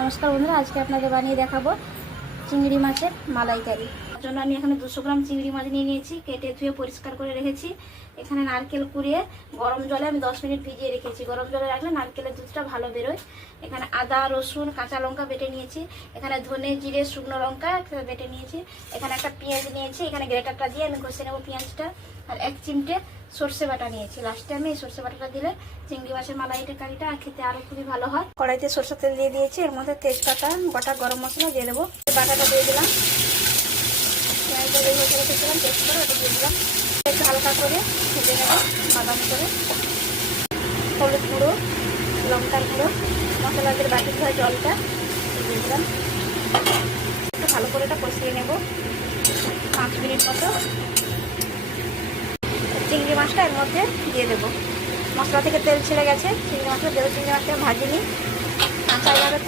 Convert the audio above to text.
নমস্কার বন্ধুরা, আজকে আপনাদের বানিয়ে দেখাবো চিংড়ি মাছের মালাইকারি। তার জন্য আমি এখানে 200 গ্রাম চিংড়ি মাছ নিয়ে নিয়েছি, কেটে ধুয়ে পরিষ্কার করে রেখেছি। এখানে নারকেল কুড়িয়ে গরম জলে আমি 10 মিনিট ভিজিয়ে রেখেছি। গরম জলে রাখলে নারকেলের দুধটা ভালো বেরোয়। এখানে আদা, রসুন, কাঁচা লঙ্কা বেটে নিয়েছি। এখানে ধনে, জিরে, শুকনো লঙ্কা বেটে নিয়েছি। এখানে একটা পেঁয়াজ নিয়েছি, এখানে গ্রেটারটা দিয়ে আমি ঘষে নেবো পেঁয়াজটা। আর 1 চিমটে সর্ষে বাটা নিয়েছি। লাস্টে আমি এই সর্ষে বাটাটা দিলে চিংড়ি মাছের মালাইকারি কারিটা খেতে আরো খুবই ভালো হয়। কড়াইতে সর্ষের তেল দিয়ে দিয়েছি, এর মধ্যে তেজপাতা, গোটা গরম মশলা দিয়ে দেবো। বাটাটা দিয়ে দিলাম, পেঁয়াজটা দিয়ে ঘষে রেখেছিলাম, তেজপাতা ওটা দিয়ে দিলাম। একটু হালকা করে ভেজে নেব বাদামি করে। হলুদ গুঁড়ো, লঙ্কার গুঁড়ো, মশলাদের বাটি ধোয়া জলটা দিয়ে দিলাম। একটু ভালো করে এটা কষিয়ে নেব 5 মিনিট মতো। চিংড়ি মাছটা এর মধ্যে দিয়ে দেবো। মশলা থেকে তেল ছেড়ে গেছে, চিংড়ি মাছটা দেবো। চিংড়ি মাছটা ভাজিনি, কাঁচা এইভাবে